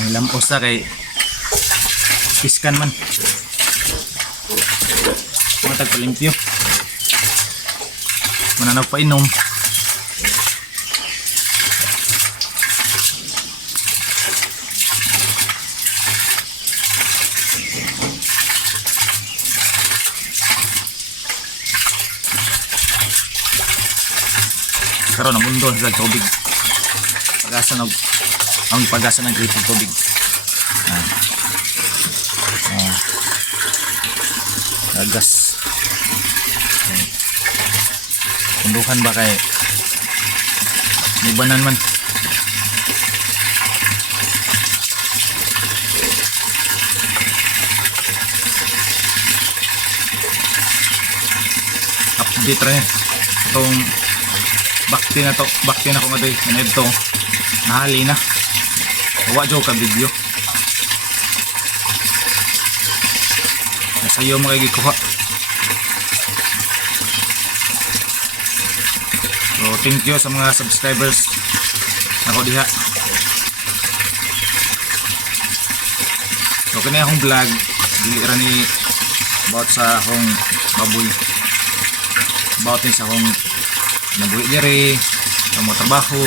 ang ilang usa kay iskan man matag palimpyo mananaw pa inom. Karon ang mundo sa tubig pag-asa ng ang pag-asa ng gripong tubig. Gas kundukan ba kay libanan man update rin itong bakti na ko nga doy ito nahali na kawa dyan ka video nasayo makikikuha. So thank you sa mga subscribers ako diha. So kanya akong vlog dili ra ni about sa akong baboy, about ni sa akong nabuhi diri sa mo trabaho.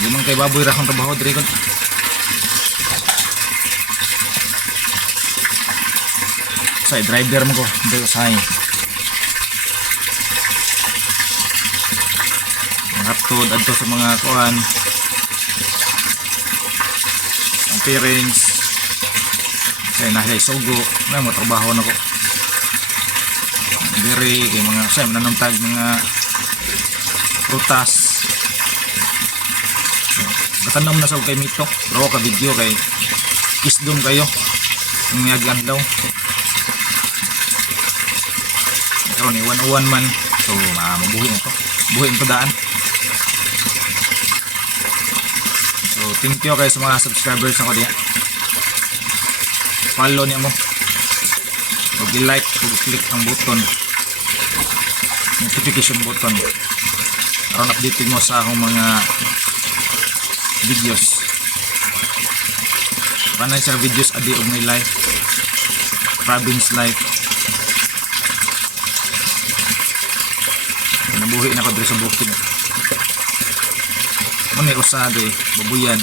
Hindi man kay baboy ra akong trabaho diri kon. Sa driver mo ko dito sa haptod adto sa mga kuan ang parents kay nahay sugo na mo trabaho nako diri kay mga say mananamtag mga prutas. Katanam na sa kay mito pero ka video kay kisdom kayo ang yagan daw karon ni 101 man so mabuhi na to buhin to daan. So thank you kay sa mga subscribers ako diya. Follow niya mo. Huwag i-like, huwag i-click ang button. Notification button. Para update mo sa akong mga videos. Financial videos a day of my life. Province life. Nabuhi na ko dito sa bukid. Muna usado babuyan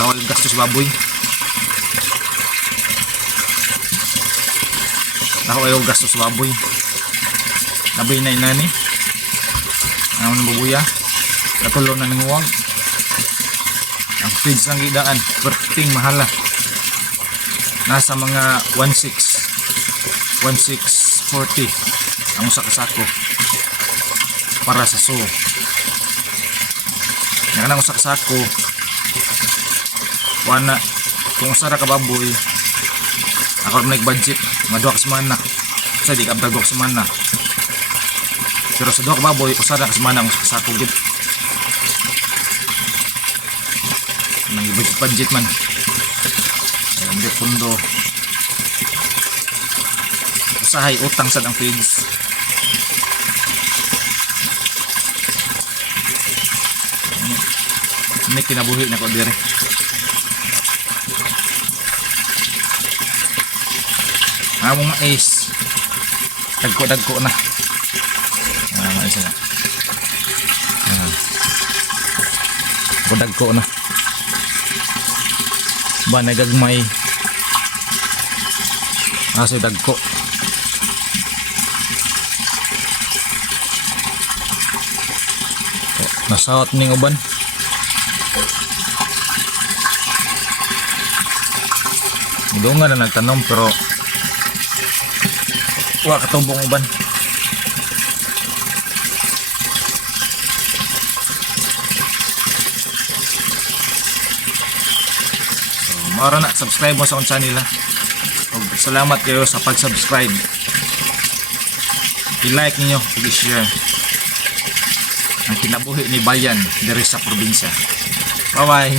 bawal gastos baboy ako ayaw gastos baboy nabay na inani ang babuya katulong na nanguwag ang feeds lang gidaan perting mahala nasa mga 1640 ang usa ka sako para sa so nga nang usa ka sako wana kung usa ra ka baboy ako na budget mga 2 ka semana sa di ka abdag 2 semana pero sa 2 ka baboy usa ra ka semana ang usa ka sako gid nang budget man ang pundo usahay utang sad ang feeds. May kinabuhi na ko dire. Among mais dagko na. Mais na. Dagko na. Ba nagagmay. Aso dagko. Nasaot ning uban. Dungan na nagtanom pero wa katubong uban. So mara na subscribe mo sa akong channel ha. Salamat kayo sa pag-subscribe. I-like niyo, i-share ang kinabuhi ni bayan diri sa probinsya. Bye bye.